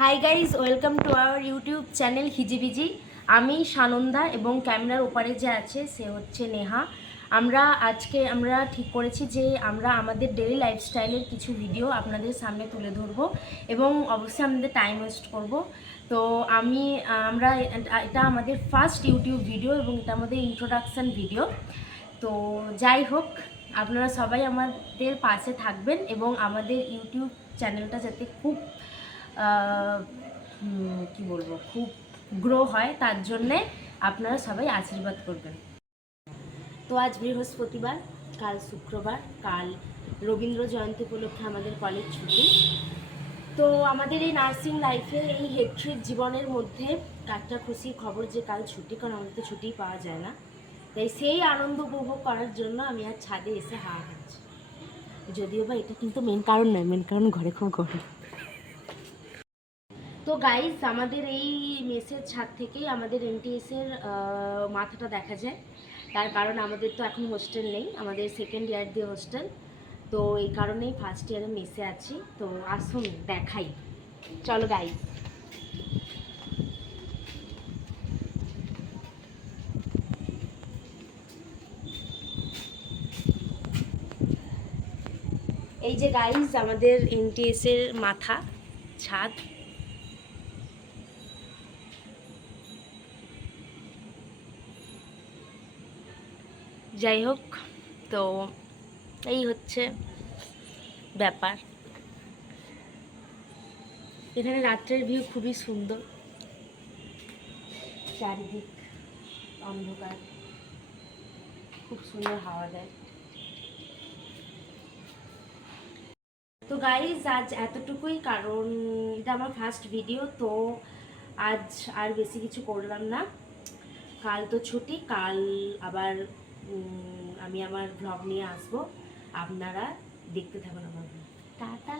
High guys, welcome to our YouTube channel Hijibiji. আমি সানন্দা এবং ক্যামেরার ওপারে যে আছে সে হচ্ছে নেহা। আমরা ঠিক করেছি যে আমরা আমাদের ডেইলি লাইফস্টাইলের কিছু ভিডিও আপনাদের সামনে তুলে ধরবো এবং অবশ্যই আমাদের টাইম ওয়েস্ট করব। তো এটা আমাদের ফার্স্ট ইউটিউব ভিডিও এবং এটা আমাদের ইন্ট্রোডাকশান ভিডিও। তো যাই হোক, আপনারা সবাই আমাদের পাশে থাকবেন এবং আমাদের ইউটিউব চ্যানেলটা যাতে খুব কি বলবো, খুব গ্রো হয়, তার জন্যে আপনারা সবাই আশীর্বাদ করবেন। তো আজ বৃহস্পতিবার, কাল শুক্রবার, কাল রবীন্দ্র জয়ন্তী উপলক্ষে আমাদের কলেজ ছুটি। তো আমাদের এই নার্সিং লাইফে, এই হেক্ট্রিক জীবনের মধ্যে একটা খুশির খবর যে কাল ছুটি, কারণ আমাদের তো ছুটি পাওয়া যায় না। তাই সেই আনন্দ উপভোগ করার জন্য আমি আজ ছাদে এসে হাওয়া খাচ্ছি। যদিও বা এটা কিন্তু মেন কারণ নয়, মেন কারণ ঘরে খুব গরম। তো গাইজ, আমাদের এই মেসের ছাদ থেকেই আমাদের এনটিএসের মাথাটা দেখা যায়। তার কারণ আমাদের তো এখন হোস্টেল নেই, আমাদের সেকেন্ড ইয়ার দিয়ে হোস্টেল। তো এই কারণেই ফার্স্ট ইয়ারে মেসে আছি। তো আসুন দেখাই, চলো গাইজ। এই যে গাইজ আমাদের এনটিএসের মাথা, ছাদ। যাই হোক, তো এই হচ্ছে ব্যাপার। এখানে রাত্রের ভিউ খুবই সুন্দর, চারিদিক অন্ধকার, খুব সুন্দর হাওয়া দেয়। তো গাইজ আজ এতটুকুই, কারণ এটা আমার ফার্স্ট ভিডিও। তো আজ আর বেশি কিছু করলাম না। কাল তো ছুটি, কাল আবার আমি আমার ব্লগ নিয়ে আসবো। আপনারা দেখতে থাকুন আমার ব্লগ। টাটা।